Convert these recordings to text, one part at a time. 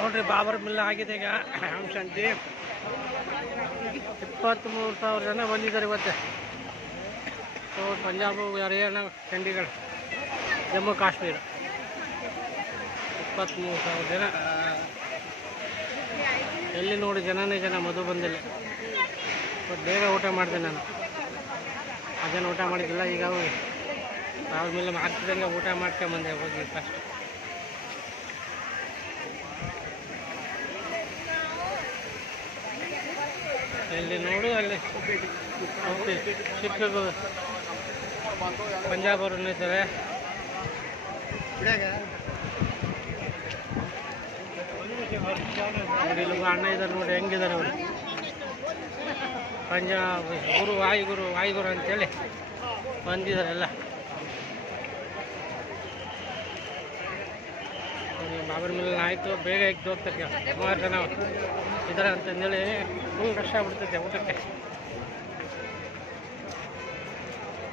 ನೋಡ್ರಿ ಬಾಬರ್ ಮಿಲ್ ಆಗಿದೆ ಈಗ ಶಾಂತಿ 23,000 ಜನ ಬಂದಿದ್ದಾರೆ ಇವತ್ತು. ಸೊ ಪಂಜಾಬ್, ಹರಿಯಾಣ, ಚಂಡೀಗಢ, ಜಮ್ಮು ಕಾಶ್ಮೀರ 23,000 ಜನ. ಎಲ್ಲಿ ನೋಡಿ ಜನನೇ ಜನ. ಮಧು ಬಂದಿಲ್ಲ. ಬಟ್ ಬೇಗ ಊಟ ಮಾಡಿದೆ ನಾನು. ಅದೇನು ಊಟ ಮಾಡಿದ್ದಿಲ್ಲ. ಈಗ ಹೋಗಿ ಬಾಬರ್ ಮಿಲ್ ಆಗ್ತಿದ್ದಂಗೆ ಊಟ ಮಾಡ್ಕೊಂಬಂದೆ ಹೋಗಿ ಫಸ್ಟ್. ಎಲ್ಲಿ ನೋಡು ಅಲ್ಲಿ ಚಿಕ್ಕ ಪಂಜಾಬ್ ಅವರು ಇದ್ದಾರೆ. ನೋಡಿ ಇಲ್ಲಿ ಅಣ್ಣ ಇದ್ದಾರೆ ನೋಡಿ, ಹೆಂಗಿದ್ದಾರೆ ಅವರು. ಪಂಜಾಬ್ ವಾಯುಗುರು ಅಂತೇಳಿ ಬಂದಿದ್ದಾರೆ ಎಲ್ಲ. ಬಾಬರ್ ಮಿಲ್ ಆಯಿತು, ಬೇಗ ಎದ್ದು ಹೋಗ್ತಾರೆ. ಸುಮಾರು ಜನ ಇದ್ದಾರೆ ಅಂತಂದೇಳಿ ಫುಲ್ ರಶ್ ಆಗ್ಬಿಡ್ತೈತೆ ಊಟಕ್ಕೆ.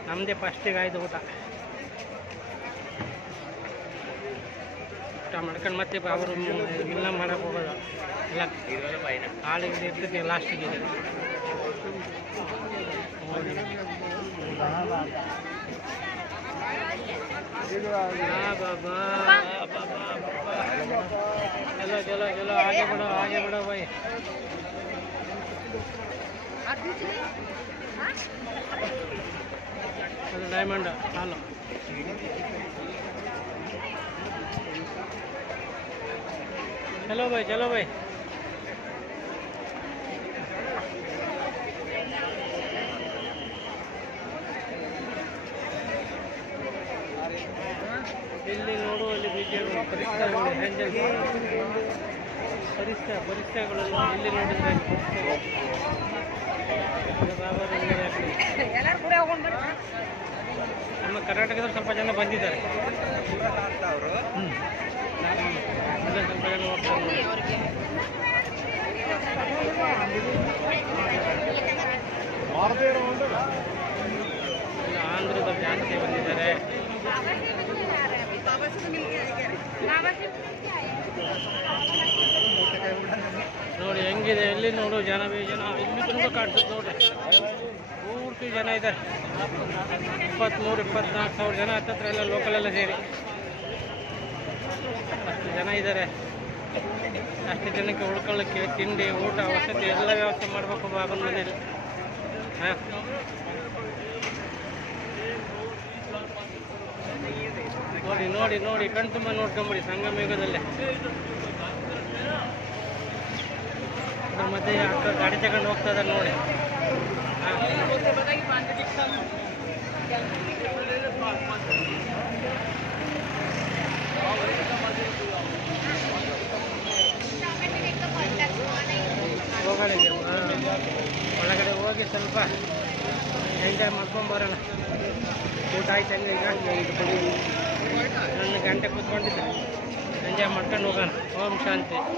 ನಮ್ಮದೇ ಫಸ್ಟಿಗೆ ಆಯ್ತು ಊಟ ಮಾಡ್ಕೊಂಡು ಮತ್ತೆ ಬಾಬರ್ ಮಿಲ್ಲ ಮಾಡೋಕೆ ಹೋಗೋದು. ಎಲ್ಲ ಹಾಳಿಗೆ ಇರ್ತೈತಿ ಲಾಸ್ಟಿಗೆ. चलो आगे बढ़ो भाई. डायमंड हालो. चलो भाई. ಇಲ್ಲಿ ನೋಡು, ಅಲ್ಲಿ ಬಿಜೆಪಿ ಪರೀಕ್ಷೆಗಳೆಲ್ಲ ಇಲ್ಲಿ ನೋಡಿದ್ರೆ ನಮ್ಮ ಕರ್ನಾಟಕದಲ್ಲಿ ಸ್ವಲ್ಪ ಜನ ಬಂದಿದ್ದಾರೆ. ಸ್ವಲ್ಪ ಜನ ಹೋಗ್ತಾರೆ. ಆಂಧ್ರದ ಜಾಸ್ತಿ ಬಂದಿದ್ದಾರೆ. ನೋಡಿ ಹೆಂಗಿದೆ. ಎಲ್ಲಿ ನೋಡು ಜನ ಇಲ್ಲಿ ತುಂಬ ಕಾಡ್ತದೆ ನೋಡ್ರಿ. ಪೂರ್ತಿ ಜನ ಇದ್ದಾರೆ. 23,000-24,000 ಜನ ಹತ್ತತ್ರ ಎಲ್ಲ ಲೋಕಲೆಲ್ಲ ಸೇರಿ ಅಷ್ಟು ಜನ ಇದ್ದಾರೆ. ಅಷ್ಟು ಜನಕ್ಕೆ ಉಳ್ಕೊಳ್ಳೋಕ್ಕೆ ತಿಂಡಿ, ಊಟ, ವಸತಿ ಎಲ್ಲ ವ್ಯವಸ್ಥೆ ಮಾಡಬೇಕು ಬಾಬರ್ ಮನೇಲಿ. ಹಾಂ, ನೋಡಿ ಕಣ್ ತುಂಬ ನೋಡ್ಕೊಂಬಿಡಿ ಸಂಗಮೇಘದಲ್ಲೇ. ಅದ್ರ ಮಧ್ಯೆ ಗಾಡಿ ತಗೊಂಡು ಹೋಗ್ತಾ ಇದ್ದಾರೆ ನೋಡಿ. ಒಳಗಡೆ ಹೋಗಿ ಸ್ವಲ್ಪ ಎಂಜಾಯ್ ಮಾಡ್ಕೊಂಬರೋಣ. ಊಟ ಆಯ್ತು ಹಂಗೆ. ಈಗ 1 ಗಂಟೆ ಕೂತ್ಕೊಂಡಿದ್ದೆ. ಎಂಜಾಯ್ ಮಾಡ್ಕೊಂಡು ಹೋಗೋಣ. ಓಂ ಶಾಂತಿ.